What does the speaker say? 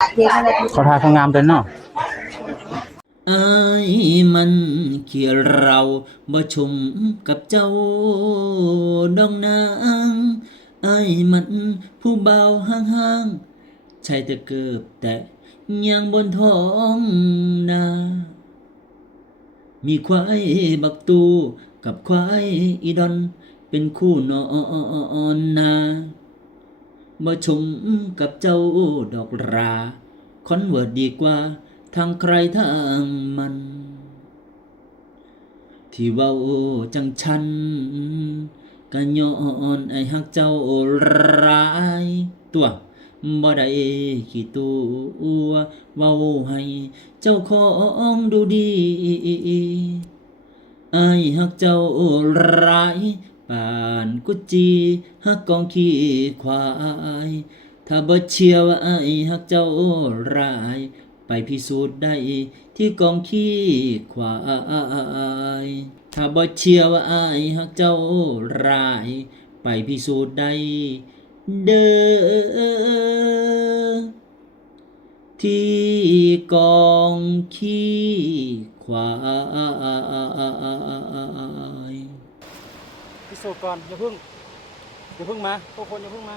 เขาทาเขางามเลยเนาะอายมันเขียเราบ่ชมกับเจ้าดองนางอายมันผู้เบาห่างๆใช่แต่เกิบแต่ยังบนท้องนามีควายบักตูกับควายอีดอนเป็นคู่นอนนาบ่ชมกับเจ้าดอกราคอนเวิร์ดดีกว่าทางใครทางมันที่เว้าจังฉันก็ย้อนไอ้ฮักเจ้าร้ายตัวบ่ได้ขี้ตัวเว้าให้เจ้าของดูดีอายฮักเจ้าร้ายปานกุจีฮักกองขี้ควายถ้าบ่เชื่อว่าอายฮักเจ้าร้ายไปพิสูจน์ได้ที่กองขี้ควายถ้าบ่เชื่อว่าอายฮักเจ้าร้ายไปพิสูจน์ได้เด้อที่กองขี้ควายพิสูจน์ก่อนอย่าเพิ่งมาทุกคนอย่าเพิ่งมา